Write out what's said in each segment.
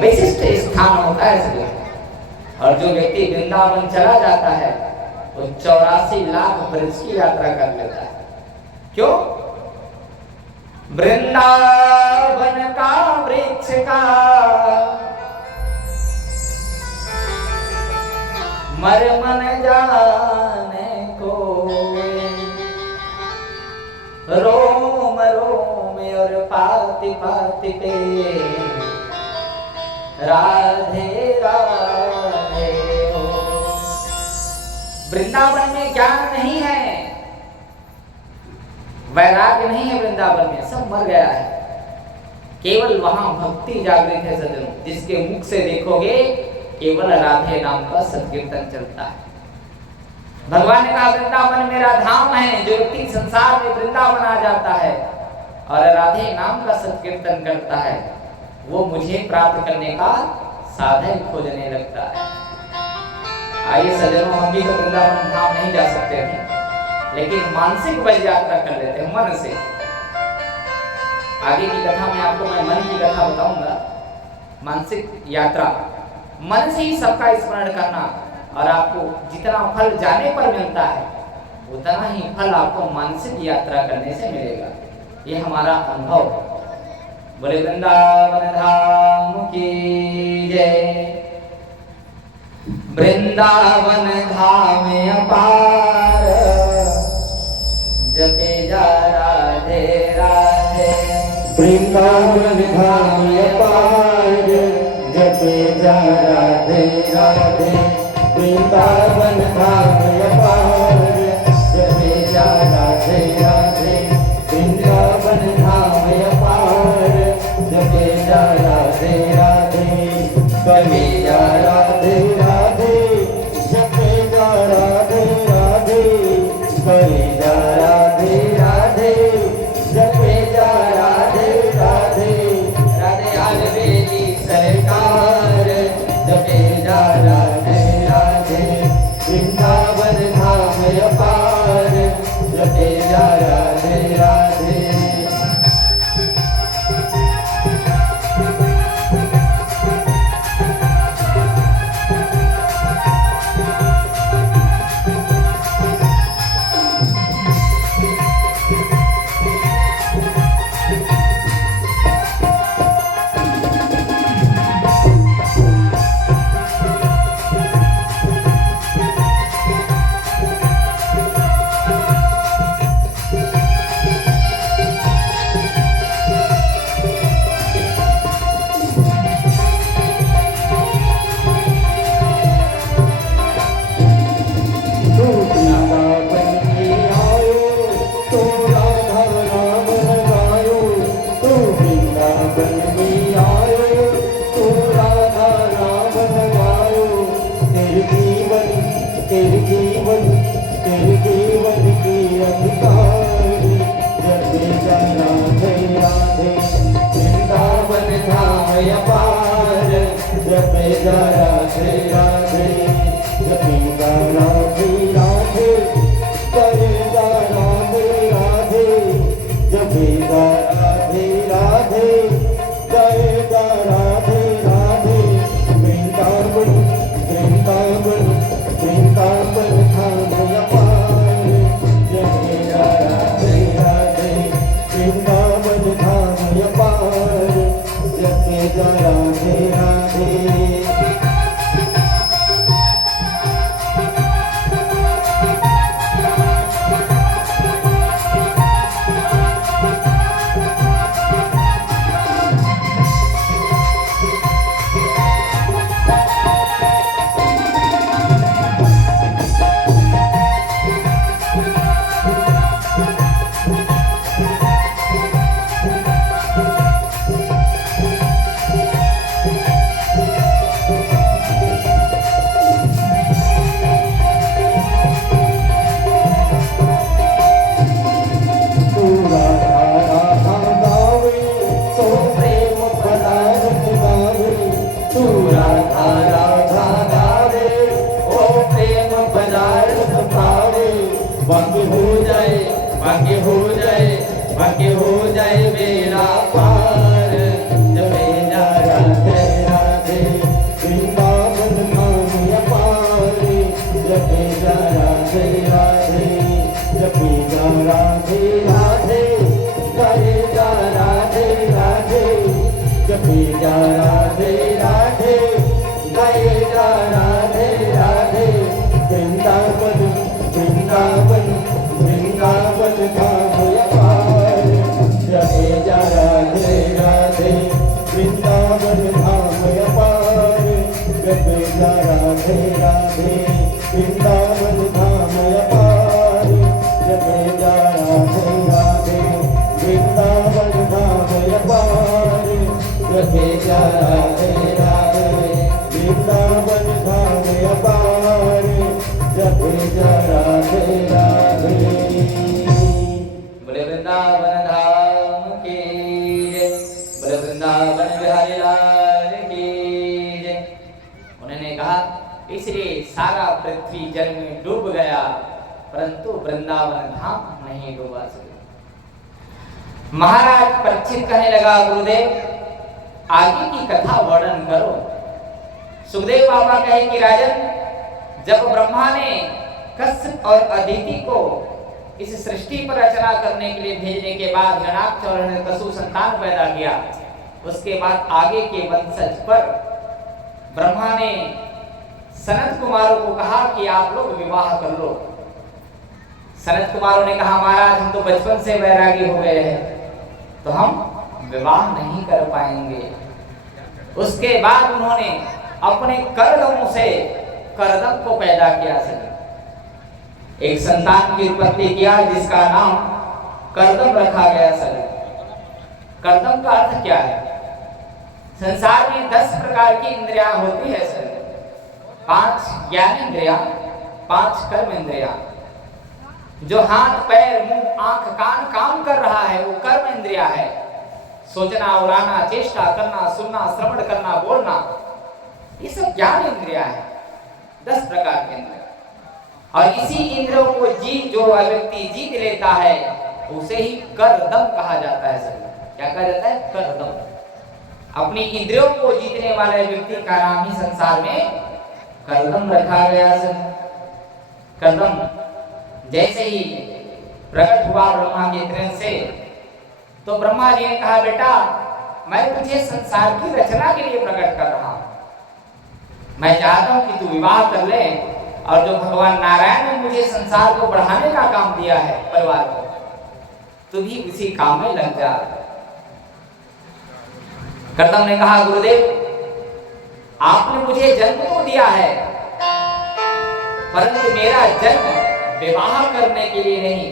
विशिष्ट स्थान होता है इसलिए। और जो व्यक्ति वृंदावन चला जाता है वो 84 लाख वर्ष की यात्रा कर लेता है। क्यों? वृंदावन का वृक्ष का मर मन जाने को, रोम रोम और पाति पाति पे राधे राधे हो। वृंदावन में ज्ञान नहीं है, वैराग्य नहीं है, वृंदावन में सब मर गया है। केवल वहां भक्ति जागृत है सज्जनों, जिसके मुख से देखोगे केवल राधे नाम का संकीर्तन चलता है। भगवान ने कहा वृंदावन मेरा धाम है। जो व्यक्ति संसार में वृंदावन आ जाता है और राधे नाम का संकीर्तन करता है वो मुझे प्राप्त करने का साधन खोजने लगता है। आइए सज्जनों, हम भी तो वृंदावन धाम नहीं जा सकते थे, लेकिन मानसिक वैध यात्रा कर लेते हैं मन से। आगे की कथा में आपको मैं मन की कथा बताऊंगा। मानसिक यात्रा, मन से ही सबका स्मरण करना, और आपको जितना फल जाने पर मिलता है उतना ही फल आपको मानसिक यात्रा करने से मिलेगा। ये हमारा अनुभव। बोले वृंदावन धाम की जय। वृंदावन धाम अपार, जपे जा राधे राधे। वृंदावन धाम अपार, जपे जा राधे राधे। वृंदावन धाम अपार, जपे जा राधे राधे। वृंदावन धाम अपार, जपे जा राधे राधे। जपे जा राधे राधे, जपे जा राधे राधे। जपे जा राधे राधे, जपे जा राधे राधे। राधे आज बेली सरकार, जपे जा राधे राधे। वृंदावन धाम अपार, जपे जा राधे राधे। भाग्य हो जाए मेरा पार, जपे जा राधे राधे। जा राधे राधे, गाए जा राधे राधे। वृंदावन वृंदावन वृंदावन धाम अपार, जपे जा राधे राधे, वृंदावन धाम अपार, जपे जा राधे राधे, वृंदावन धाम अपार, जपे जा राधे राधे, वृंदावन धाम अपार, जपे जा राधे राधे, वृंदावन धाम अपार, जपे जा राधे राधे। बोले वृंदावन धाम की जय, बोले वृंदावन बिहारी लाल की जय। उन्होंने कहा इसलिए सारा पृथ्वी जल में डूब गया, परंतु वृंदावन धाम नहीं डूबा सके। महाराज परीक्षित कहने लगा, गुरुदेव आगे की कथा वर्णन करो। सुखदेव बाबा कहे कि राजन, जब ब्रह्मा ने कश्यप और अदिति को इस सृष्टि पर रचना करने के लिए भेजने के बाद गणाक्ष और हिरण्यकशु संतान पैदा किया, उसके बाद आगे के वंशज पर ब्रह्मा ने सनत कुमारों को कहा कि आप लोग विवाह कर लो। सनत कुमारों ने कहा, महाराज हम तो बचपन से वैरागी हो गए हैं, तो हम विवाह नहीं कर पाएंगे। उसके बाद उन्होंने अपने करदमों से करदम को पैदा किया। सर एक संतान की उत्पत्ति किया जिसका नाम करदम रखा गया। सर करदम का अर्थ क्या है? संसार में 10 प्रकार की इंद्रियां होती है सर। 5 ज्ञान इंद्रियां, 5 कर्म इंद्रियां। जो हाथ पैर मुंह आंख कान काम कर रहा है वो कर्म इंद्रिया है। सोचना उड़ाना चेष्टा करना सुनना श्रवण करना बोलना ये सब ज्ञान इंद्रिया है। 10 प्रकार के इंद्रिया। और इसी इंद्रियों को जो व्यक्ति जीत लेता है उसे ही करदम कहा जाता है सर। क्या कहा जाता है? करदम। अपनी इंद्रियों को जीतने वाले व्यक्ति का नाम ही संसार में करदम रखा गया सर। करदम जैसे ही प्रकट हुआ ब्रह्मा के त्रिनेत्र से, तो ब्रह्मा जी ने कहा, बेटा मैं तुझे संसार की रचना के लिए प्रकट कर रहा हूं। मैं चाहता हूं कि तू विवाह कर ले, और जो भगवान नारायण ने मुझे संसार को बढ़ाने का काम दिया है, परिवार को, तू भी उसी काम में लग जा। करदम ने कहा, गुरुदेव आपने मुझे जन्म तो दिया है, परंतु मेरा जन्म विवाह करने के लिए नहीं,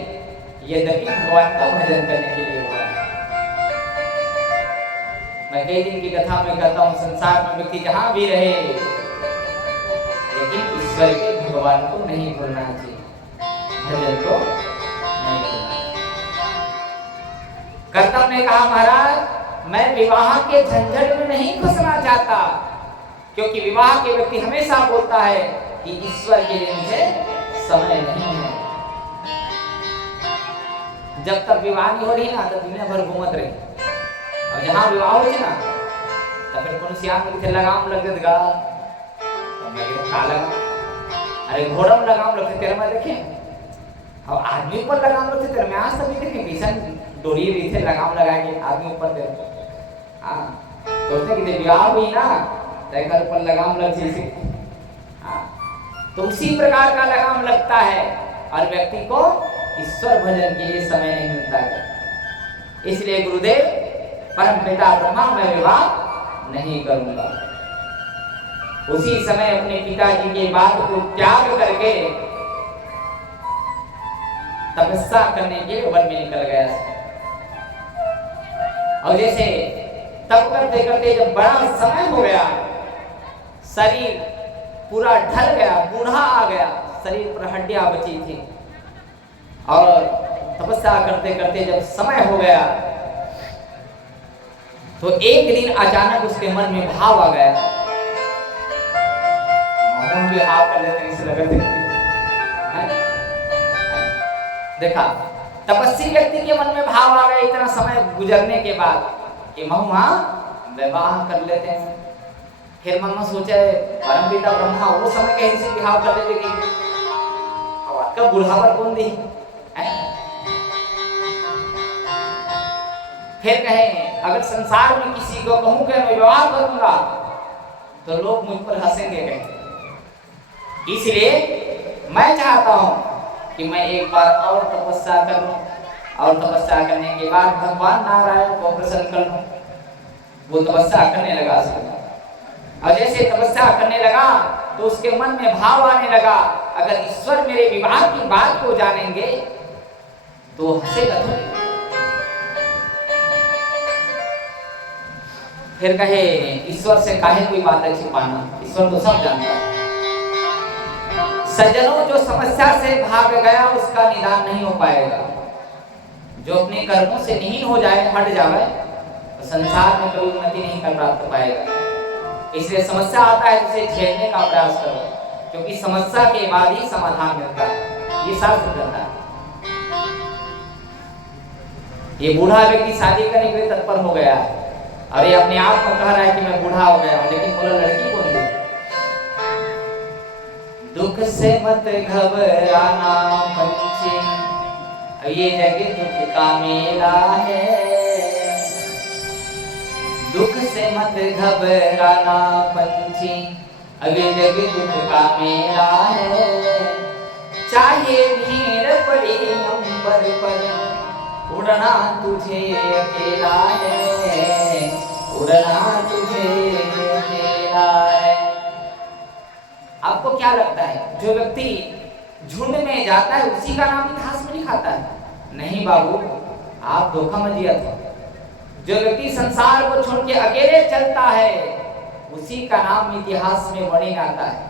यद्यपि भगवान का भजन करने के लिए हुआ है। मैं कई दिन की कथा में कहता हूं, संसार में व्यक्ति जहां भी रहे, लेकिन ईश्वर के भगवान को नहीं भूलना चाहिए, भजन को नहीं भूलना। करदम ने कहा, महाराज मैं विवाह के झंझट में नहीं फंसना चाहता, क्योंकि विवाह के व्यक्ति हमेशा बोलता है कि ईश्वर के लिए मुझे समय नहीं है। जब तक विवाह नहीं हो रही ना, तब दुनिया भर घूमत रही, और जहां विवाह हो ना, तब फिर कौन सियान में लगाम लग जाएगा। तो मैं कहा लगा, अरे घोड़ा में लगाम लगते तेरे में देखे, और आदमी ऊपर लगाम लगते तेरे में आज तक भी देखे। किसान डोरी रही थे लगाम लगाएंगे आदमी ऊपर तेरे। हाँ सोचते कि विवाह हुई ना, तेरे ऊपर लगाम लग जाए। तो उसी प्रकार का लगाम लगता है, और व्यक्ति को ईश्वर भजन के लिए समय नहीं मिलता है। इसलिए गुरुदेव परम पिता ब्रह्मा मैं विवाह नहीं करूंगा। उसी समय अपने पिताजी के बात को त्याग करके तपस्या करने के लिए वन में निकल गया। और जैसे तप करते करते जब बड़ा समय हो गया, शरीर पूरा ढल गया, बूढ़ा आ गया, शरीर पर हड्डियां बची थी, और तपस्या करते करते जब समय हो गया, तो एक दिन अचानक उसके मन में भाव आ गया। भी हाथ कर लेते इसे लगा देखा, तपस्वी व्यक्ति के मन में भाव आ गया इतना समय गुजरने के बाद कि महुआ विवाह कर लेते हैं। फिर मन में सोचे परम पिता ब्रह्मा वो समय कहीं से विवाह कर लेते कि बुढ़ावर कौन दी। फिर कहें अगर संसार में किसी को कहूं कि मैं विवाह करूंगा तो लोग मुझ पर हंसेंगे। कहें इसलिए मैं चाहता हूं कि मैं एक बार और तपस्या करूं और तपस्या करने के बाद भगवान नारायण को प्रसन्न कर लूं। वो तपस्या करने लगा और जैसे तपस्या करने लगा तो उसके मन में भाव आने लगा अगर ईश्वर मेरे विवाह की बात को जानेंगे तो हंसेगा थोड़ी। फिर कहे ईश्वर से काहे कोई बात है छिपाना, ईश्वर तो सब जानता है। सज्जनों जो समस्या से भाग गया उसका निदान नहीं हो पाएगा। जो अपने कर्मों से नहीं हो जाए, हट जाए, तो संसार में कोई उन्नति नहीं कर प्राप्त पाएगा। इसलिए समस्या आता है तो उसे झेलने का प्रयास करो, क्योंकि समस्या के बाद ही समाधान मिलता है। ये शास्त्र कहता है। ये बूढ़ा व्यक्ति शादी करने के लिए तत्पर हो गया है और ये अपने आप को कह रहा है कि मैं बूढ़ा हो गया हूं, लेकिन बोला लड़की कौन दे। दुख से मत घबराना पंछी, ये जग दुख का मेला है। दुख से मत घबराना पंछी, ये जग दुख का मेला है। चाहे भीड़ पड़ी अंबर पर, उड़ना तुझे अकेला है, उड़ना तुझे अकेला है। आपको क्या लगता है जो व्यक्ति झुंड में जाता है उसी का नाम इतिहास में लिखाता है? नहीं बाबू, आप धोखा मत दिया था। जो व्यक्ति संसार को छोड़ के अकेले चलता है उसी का नाम इतिहास में वर्णन आता है।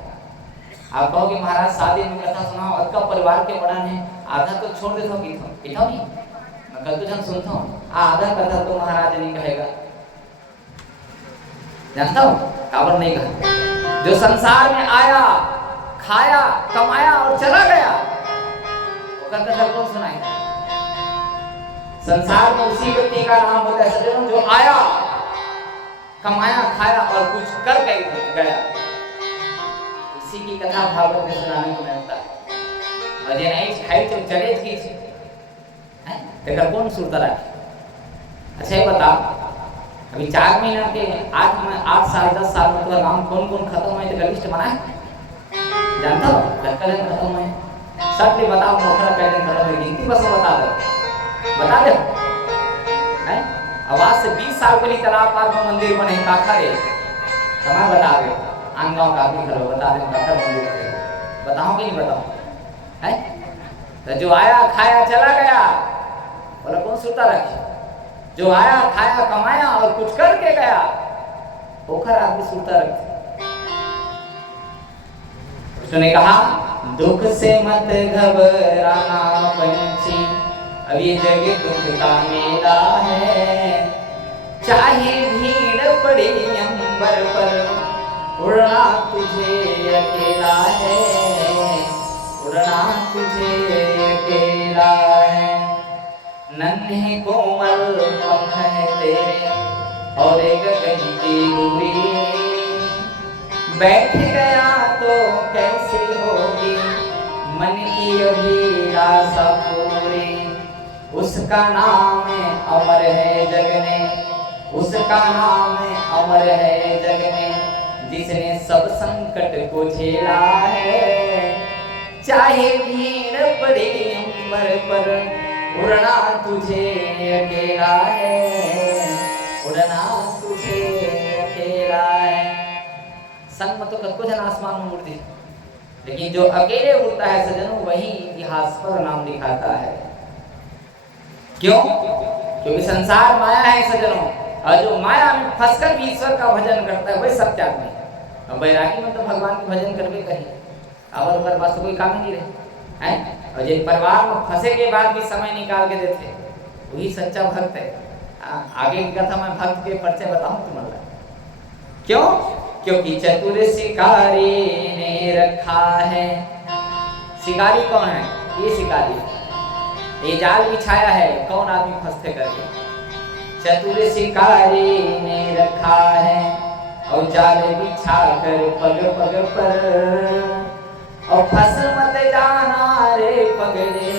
आप कहोगे महाराज शादी में कथा सुनाओ, अक्का परिवार के वर्णन है, आधा तो छोड़ देता हूँ, इतना नहीं मैं कल तो जन सुनता हूँ, आधा कथा तो महाराज नहीं कहेगा। जानता हूँ काबर नहीं कहा। जो संसार में आया, खाया, कमाया और चला गया, वो कथा कौन सुनाएगा? संसार में उसी व्यक्ति का नाम होता है सज्जनों जो आया, कमाया, खाया और कुछ कर गया, उसी की कथा भागवत में सुनाने को मिलता है। और ये नहीं खाई तो चले की देखा कौन सुनता रहा। अच्छा ये बता, अभी 4 महीना के 8 साल 10 साल में तुम्हारा नाम कौन कौन खत्म हुए थे लिस्ट बनाए? जानता हो लक्कल खत्म हुए सब बताओ, मोखरा पहले खत्म हुए, गिनती बस बता दे। आवाज से 20 साल पहले तालाब पार में मंदिर बने काखा रे, समय बता दे। आंगाव काफी करो बता दे काखा मंदिर बताओ कि नहीं बताओ है? तो जो आया खाया चला गया बोला कौन सुनता रखे? जो आया खाया कमाया और कुछ करके गया पोखर आदमी सुनता रखे। उसने कहा दुख से मत घबराना पंछी, अब ये जग दुख का मेला है। चाहे भीड़ पड़े अंबर पर, उड़ना तुझे अकेला है, उड़ना तुझे अकेला है। नन्हे कोमल पंख है तेरे और एक गगन की दूरी, बैठ गया तो कैसे होगी मन की अभिलाषा पूरी। उसका नाम अमर है जग में, उसका नाम अमर है जग में, जिसने सब संकट को झेला है। चाहे भीड़ पड़े अंबर पर, उड़ना तुझे अकेला है, उड़ना तुझे अकेला है। संग मत तो कद जन आसमान में उड़ती, लेकिन जो अकेले उड़ता है सज्जनों वही इतिहास पर नाम दिखाता है। क्यों? क्योंकि संसार माया है सज्जनों, और जो माया में फंसकर भी ईश्वर का भजन करता है वही सत्य आदमी है। अब बैरागी में तो भगवान के भजन करके कहीं और ऊपर बस तो कोई काम ही नहीं रहे हैं। और जिन परिवार में फंसे के बाद भी समय निकाल के देते वही सच्चा भक्त है। आगे की कथा मैं भक्त के परिचय बताऊं तुम्हारा। क्यों? क्योंकि चतुर शिकारी ने रखा है। शिकारी कौन है? ये शिकारी, ये जाल बिछाया है कौन आदमी फंसते करके। चतुर शिकारी ने रखा है और जाल बिछा कर पग पग पर, और फंस मत जाना रे पगले,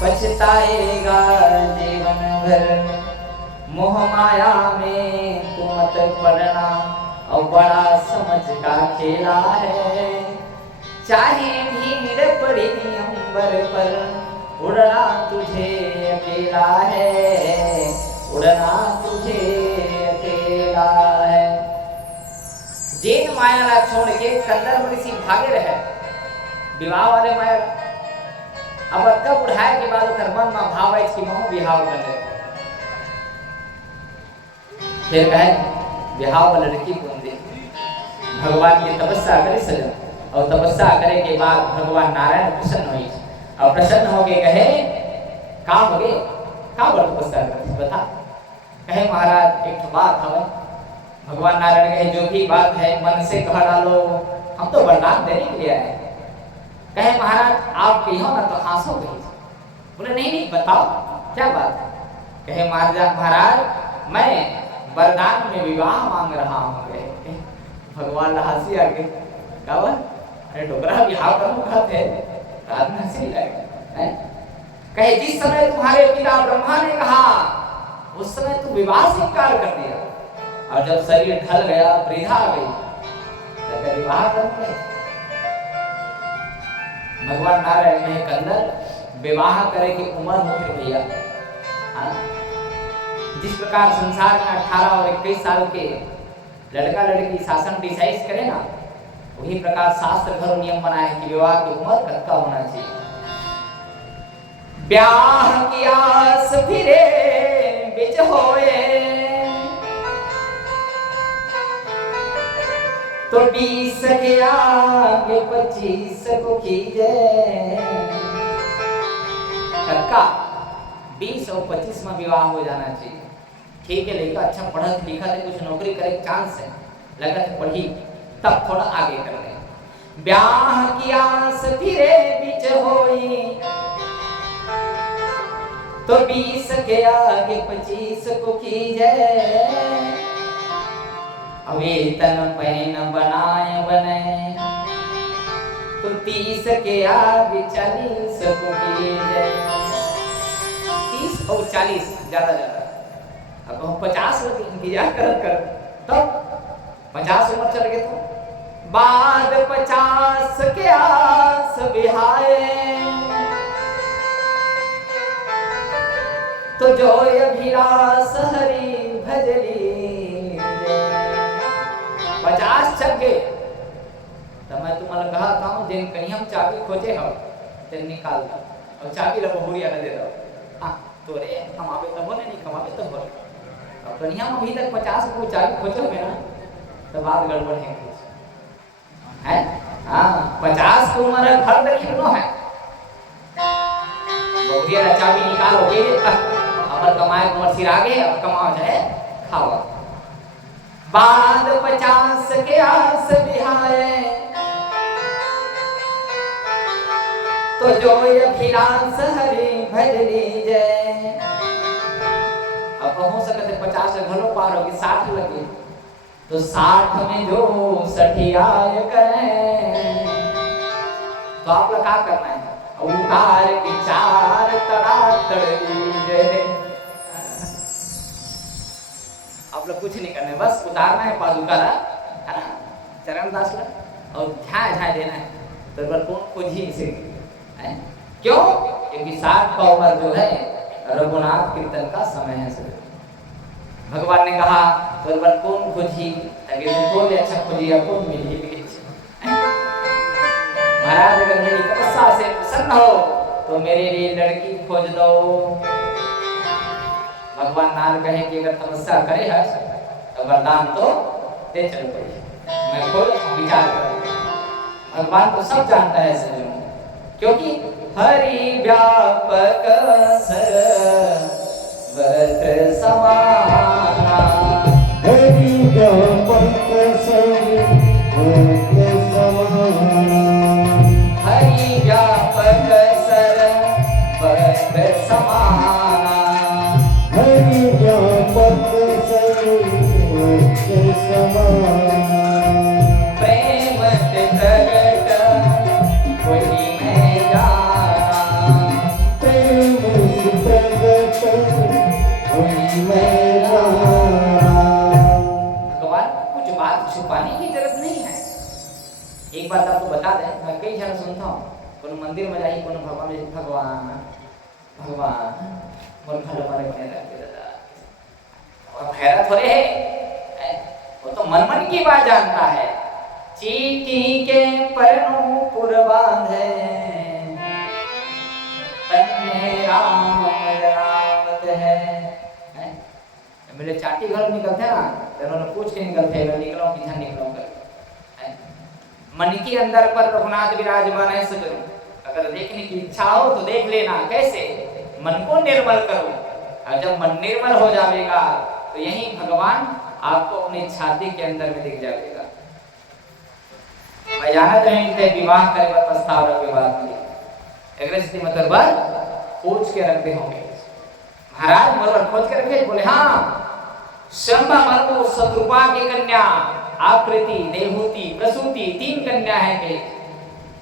पछताएगा जीवन भर। मोह माया में तू मत पड़ना और बड़ा समझ का खेला है। चाहे भीड़ पड़ी अंबर पर उड़ना तुझे अकेला है, उड़ना तुझे अकेला है। जेन माया ला छोड़ के कंदर ऋषि भागे रहे विवाह वाले माया। अब कब उठाए के बाद कर्मन में भाव है कि मोह विहाव कर ले। फिर कहे विहाव वाला लड़की कौन दे भगवान की तपस्या करे सजन, और तपस्या करे के बाद भगवान नारायण प्रसन्न हुई और प्रसन्न होके कहे का होगे का बड़ तपस्या करते बता। कहे महाराज एक बात है। भगवान नारायण कहे जो भी बात है मन से कह डालो, हम तो वरदान देने के लिए आए। कहे महाराज आप कहो ना तो हंसोगे। बोले नहीं नहीं बताओ क्या बात है। कहे महाराज मैं वरदान में विवाह मांग रहा हूँ। भगवान हंसी आ गई। अरे डोगरा विवाह करूँ कहते हंसी लगे। कहे जिस समय तुम्हारे पिता ब्रह्मा ने कहा उस समय तुम विवाह से इनकार कर दिया, और जब शरीर ढल गया वृद्धा आ गई तो विवाह करूंगे। भगवान नारायण ने कंदर विवाह करे की उम्र होती भैया। जिस प्रकार संसार में 18 और 21 साल के लड़का लड़की शासन डिसाइड करे ना, वही प्रकार शास्त्र घरों नियम बनाए है कि विवाह की उम्र कत्का होना चाहिए। ब्याह की आस फिरे बिच होए तो 20 के आगे 25 को कीजे। कत्का 20 और 25 में विवाह हो जाना चाहिए। ठीक है लड़का अच्छा पढ़ा लिखा है कुछ नौकरी करे चांस है, लगा पढ़ी तब थोड़ा आगे कर ले। ब्याह की आस फिरे बिच होई तो 20 के आगे 25 को कीजे। वेतन पैन बनाए बने तो 30 के आगे 40 को कीजे। 30 और 40 ज्यादा अब हम 50 इंतजार कर तब 50 उम्र चल गए तो बाद 50 के आस बिहाए तो जो अभिलाष हरि भजली। 50 चल गए तो मैं तुम्हारा कहा था जिन कहीं हम चाबी खोजे हो जिन निकाल दो और चाबी ला बहुरिया न दे दो। हाँ तो रे कमावे तो बोले नहीं कमावे तो बोले। अब कन्या में अभी तक 50 को चाबी खोजोगे ना तो बात गड़बड़ है। हाँ 50 की उम्र है घर देखिनो है बहुरिया चाबी निकालोगे अमर कमाए उम्र सिर आगे अब कमाओ जाए खाओ। बाद 50 के आस बिहाए तो जो अभिलाष हरि भज लीजे। अब हो सकते 50 घरों पार होगी 60 लगे तो 60 में जो सठियाय करें तो आप लोग क्या करना है उतार के 4 तड़ा तड़ लीजिए। आप लोग कुछ नहीं करना बस उतारना है पादुका है ना चरण दास ला और झाए झाए देना है तो कौन खोजी इसे क्यों क्योंकि 60 का उम्र जो है रघुनाथ कीर्तन का समय है सर। भगवान ने कहा तो कौन खोजी कौन अच्छा खोजी या कौन मिली महाराज अगर मेरी तपस्या से प्रसन्न हो तो मेरे लिए लड़की खोज दो। भगवान नाम कहे कि अगर तपस्या करे है तो वरदान तो दे चल पड़े मैं खोज विचार करूं। भगवान तो सब जानता है सर क्योंकि हरि व्यापक सर्वत्र समाना। हरि व्यापक सर्वत्र समाना। हरि व्यापक सर्वत्र समाना। हरि व्यापक सर्वत्र समाना। प्रेम ते प्रगट वही मैं जाना। प्रेम से प्रगट वही मैं छुपाने की जरूरत नहीं है। एक बात आपको बता दें, मैं कई जगह सुनता हूँ, कोनो मंदिर में जाइए, कोनो भगवान में, भगवान भगवान मोर घर मारे बने रहते दादा, और भैरव थोड़े है, वो तो मन मन की बात जानता है। चीटी के परनों पुर बांधे तन्ने राम रावत है। मेरे चाटी घर निकलते ना, तो उन्होंने पूछ के निकलते, मैं निकलूं किधर निकलूं कर। मन के अंदर पर रघुनाथ विराजमान है सजनों, अगर देखने की इच्छा हो तो देख लेना। कैसे? मन को निर्मल करो, और जब मन निर्मल हो जाएगा तो यही भगवान आपको अपनी छाती के अंदर में दिख जाएगा। मैं जानत नहीं थे विवाह करे पर प्रस्ताव रखे बात में एक स्थिति मतलब बार खोज के रखते होंगे महाराज, मरवर खोज के रखे, बोले हाँ शंभा मरु शत्रुपा की कन्या आकृति देवहूति प्रसूति 3 कन्या है के,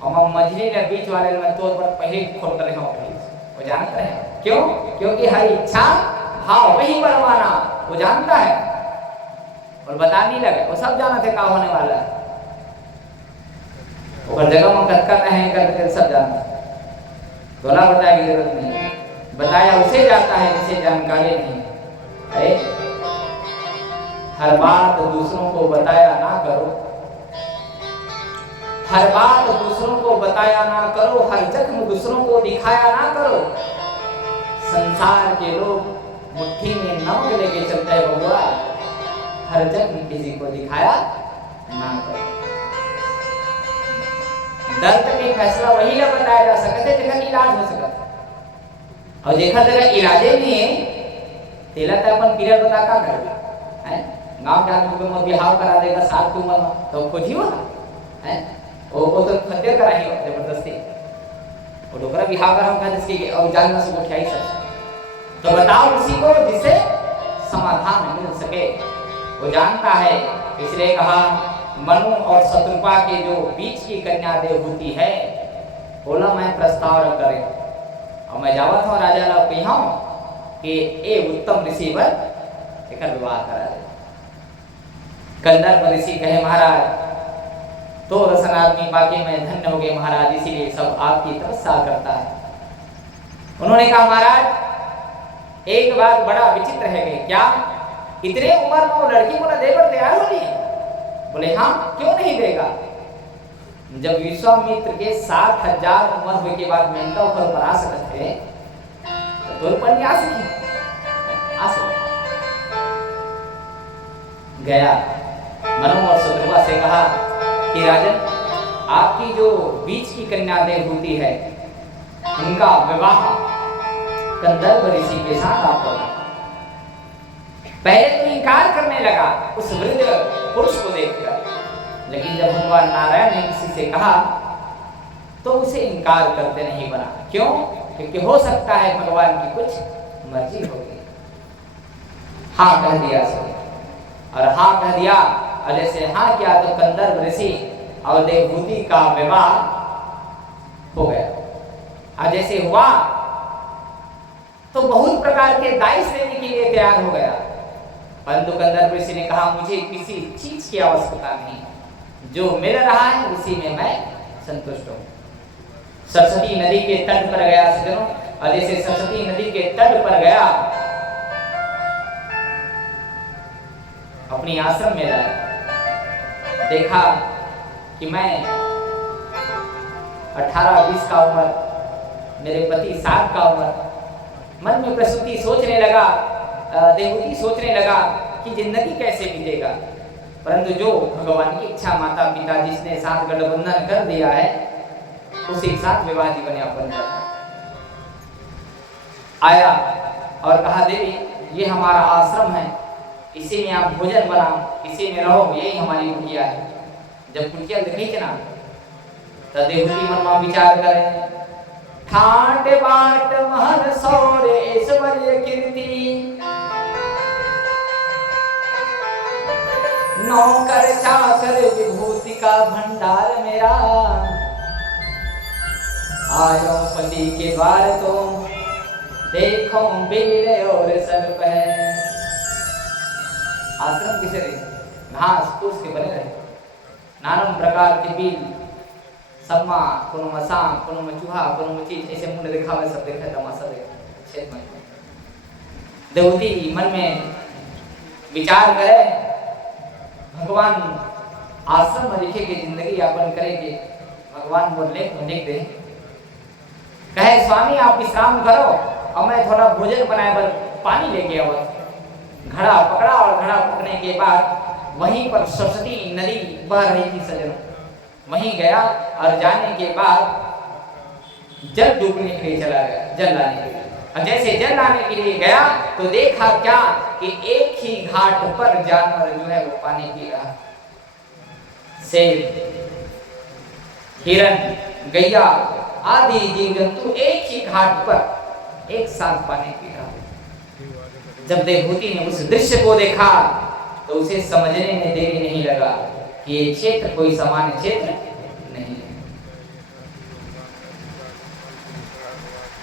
और मझली ने बीच वाले में तौर पर पहले खोल कर रहे वो जानते हैं क्यों? क्योंकि हर इच्छा भाव वही बनवाना वो जानता है और बता नहीं लगे, वो सब जाना थे क्या होने वाला है, और जगह में कटका है करके सब जानता, बोला बताने की जरूरत नहीं, बताया उसे जाता है जिसे जानकारी नहीं। अरे हर बात दूसरों को बताया ना करो, हर बात दूसरों को बताया ना करो, हर जख्म दूसरों को दिखाया ना करो। संसार के लोग मुट्ठी में नमक लेके चलते हैं बबुआ, हर जख्म किसी को दिखाया ना करो। दर्द के फैसला वही ना बताया जा सकते जगह इलाज हो सकता, और देखा जगह इलाजे नहीं है तेला तो अपन पीरियड बता का करेगा है, गांव के आदमी को बिहाव करा देगा 7 की उम्र में तो खुद ही हुआ है, वो तो खद्य कराही हो जबरदस्ती, वो डोकरा बिहाव करा होगा जिसकी और जानना से उठाई सब, तो बताओ उसी को जिसे समाधान मिल सके, वो जानता है। इसलिए कहा मनु और शत्रुपा के जो बीच की कन्या देवहूति है, बोला मैं प्रस्ताव रख करे, और मैं जावत हूँ राजा ला कहा कि ए उत्तम ऋषि पर एक विवाह करा दे। कंदर्प ऋषि कहे महाराज तो रसन आदमी बाकी में धन्य हो गए महाराज, इसीलिए सब आपकी तपस्या करता है। उन्होंने कहा महाराज एक बात बड़ा विचित्र है, क्या इतने उम्र में वो लड़की को न देवर तैयार हो रही? बोले हाँ क्यों नहीं देगा, जब विश्वामित्र के 60,000 उम्र हुए के बाद मेनका ऊपर आ सकते थे तो पर नहीं आ सकी, गया मनु और शत्रुपा से कहा कि राजन आपकी जो बीच की कन्या देवहूति है उनका विवाह कंदर्प ऋषि के साथ आप होगा। पहले तो इनकार करने लगा उस वृद्ध पुरुष को देखकर, लेकिन जब भगवान नारायण ने किसी से कहा तो उसे इनकार करते नहीं बना। क्यों? क्योंकि हो सकता है भगवान की कुछ मर्जी होगी। हाँ कह दिया सो, और हाँ कह दिया, और जैसे हाँ किया तो कंदर्प ऋषि और देवहूति का विवाह हो गया। और जैसे हुआ तो बहुत प्रकार के दायित्व लेने के लिए तैयार हो गया, परंतु कंदर्प ऋषि ने कहा मुझे किसी चीज की आवश्यकता नहीं, जो मिल रहा है उसी में मैं संतुष्ट हूँ। सरस्वती नदी के तट पर गया सज्जनों, और जैसे सरस्वती नदी के तट पर गया अपनी आश्रम में लाया, देखा कि मैं 18-20 का उम्र, मेरे पति 7 का उम्र, मन में प्रसूति सोचने लगा, देवहूति सोचने लगा कि जिंदगी कैसे बीतेगा, परंतु जो भगवान की इच्छा माता पिता जिसने साथ गठबंधन कर दिया है उसी साथ विवाह जीवन यापन करना। आया और कहा देवी ये हमारा आश्रम है, इसी में आप भोजन बनाओ, इसी में रहो, यही हमारी कुटिया है। जब कुटिया देखी ना तो देवहूति मन में विचार करे, ठाट बाट महल सौरे ऐश्वर्य कीर्ति, नौकर चाकर विभूति का भंडार मेरा, आयो पति के द्वार तो देखो बीड़े और सर्प है। आश्रम किसे घास फूस के बने रहे, नाना प्रकार के बिल सम्मा कोनो मसा कोनो मचूहा कोनो मचीज ऐसे मुंड दिखावे, सब देखे तमाशा देखे छेद में। देवती मन में विचार करे, भगवान आश्रम में लिखे की जिंदगी यापन करेंगे। भगवान बोले लिख दे, कहे स्वामी आप विश्राम करो और मैं थोड़ा भोजन बनाए पर पानी लेके आओ। घड़ा पकड़ा और घड़ा पकड़ने के बाद वहीं पर सरस्वती नदी बह रही थी सजनों, वहीं गया और जाने के बाद जल डूबने के लिए चला गया, जल लाने के लिए। और जैसे जल लाने के लिए गया तो देखा क्या कि एक ही घाट पर जानवर जो है वो पानी पी रहा। शेर, हिरण, गैया आदि जीव जंतु एक ही घाट पर एक साथ पानी पी रहा। जब देवहूति ने उस दृश्य को देखा तो उसे समझने में देरी नहीं लगा कि ये क्षेत्र कोई सामान्य क्षेत्र नहीं है।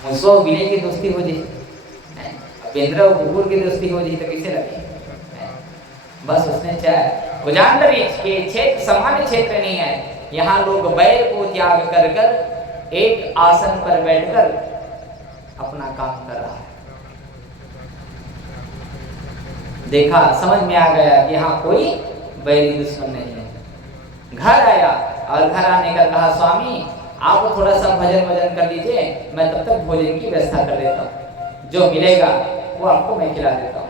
मुसो बिले की दोस्ती हो जी, बेंद्रा और कुकुर की दोस्ती हो जी तो कैसे लगे। बस उसने चाहे वो जान रही कि क्षेत्र सामान्य क्षेत्र नहीं है, यहाँ लोग बैर को त्याग कर कर एक आसन पर बैठकर अपना काम कर रहा है। देखा, समझ में आ गया कि यहाँ कोई बैरी दुश्मन नहीं है। घर आया और घर आने का कहा स्वामी आप थोड़ा सा भजन वजन कर लीजिए, मैं तब तक भोजन की व्यवस्था कर देता हूँ, जो मिलेगा वो आपको मैं खिला देता हूँ।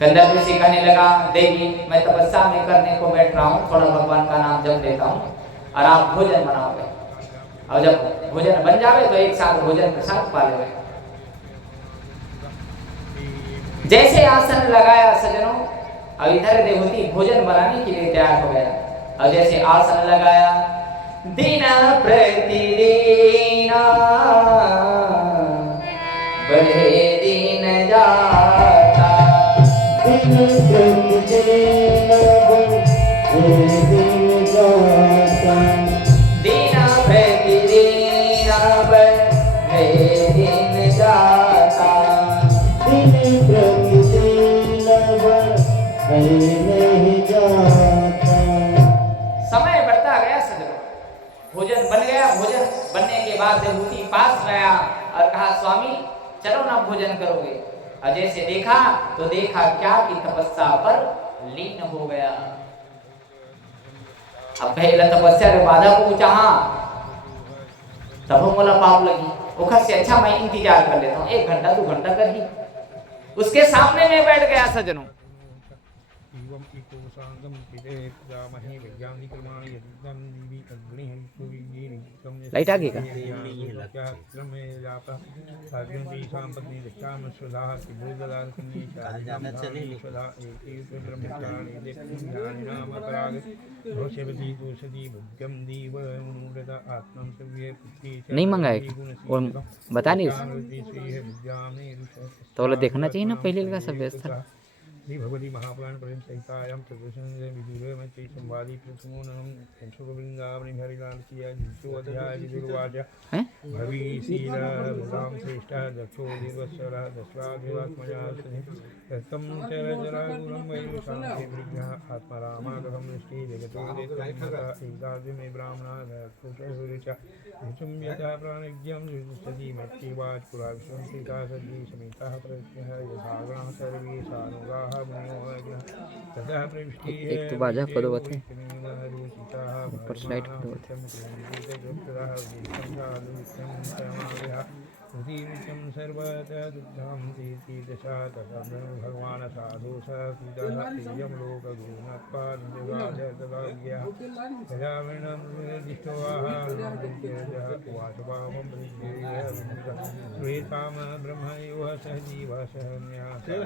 कंदर ऋषि कहने लगा देवी मैं तपस्या में करने को बैठ रहा हूँ, थोड़ा भगवान का नाम जप लेता हूँ और आप भोजन बनाओगे, और जब भोजन बन जावे तो एक साथ भोजन प्रसाद पा लेवे। जैसे आसन लगाया सजनों, अब इधर देवहूति भोजन बनाने के लिए तैयार हो गया। और जैसे आसन लगाया, दिन प्रतिदिन बढ़े दिन जाता, दिन प्रतिदिन बढ़े दिन जाता, दिन प्रतिदिन बढ़े दिन जाता, दिन प्रतिदिन बढ़े नहीं जाता। समय बढ़ता गया सजनों, भोजन बन गया। भोजन बनने के बाद देवहूति पास गया और कहा स्वामी चलो ना भोजन करोगे। और जैसे देखा तो देखा क्या कि तपस्या पर लीन हो गया। अब पहले तपस्या के बाधा को चाहा तब मोला पाप लगी, ओखर से अच्छा मैं इंतजार कर लेता हूँ, 1 घंटा 2 घंटा कर ही। उसके सामने में बैठ गया सजनों। लाइट आ गई का? नहीं मंगाए और बता नहीं तो बोला देखना चाहिए ना पहले का सब व्यवस्था। श्री भगवती महापुराण प्रेम संहितायां प्रदर्शन से विदुरे में चै संवादी प्रथमो नम कंसो वृंदावन हरिलाल किया जिसो अध्याय विदुरवाच भविशील राम श्रेष्ठ दक्षो देवस्वरा दस्वादिवात्मजा तम चर जरा गुरम वै शांति विग्रह आत्मा रामागम निष्ठि जगतो देवता एकदाद्य में ब्राह्मणा कुशलुचा विचुम यथा प्राणज्ञं सजी मैत्रीवाच पुरा विश्वं सीता सजी समेता प्रत्यह यथागणा सर्वे सानुगाः एक तो बाजा पदवत है, ऊपर स्लाइड पदवत है। उदीर्घं सर्वतः दुग्धं तीर्थिदशा तथा भगवान् साधु सकृतः प्रियं लोकगुणत्वादिवाजतदाज्ञः तदा वर्णं निर्दिष्टोऽहं वासुभावं श्वेतां ब्रह्मयोः सह जीवः सह न्यासः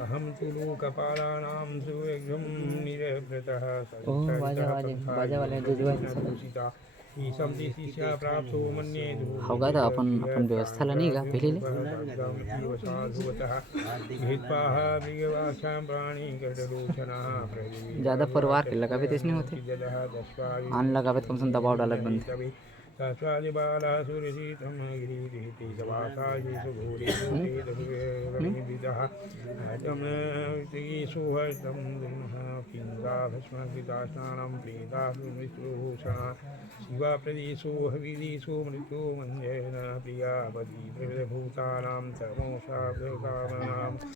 अहं तु लोकपालानां सुवेगं निरभृतः होगा तो अपन व्यवस्था ला नहीं गा पहले ले ज़्यादा परिवार के लगावे तो नहीं होते, आन लगावे तो कम से कम दबाव डालत बनते। सहस्रादिबालासुरसितं गिरिदेति सवासायेषु घोरेषु ते दशविदः आयतमेषु हरितं दुर्मः पिङ्गाभस्मकृतास्नानं प्रीताभूषणा शिवाप्रदेशो हविदेशो मृत्युमञ्जन प्रियापति प्रभूतानां तमोषा कामनां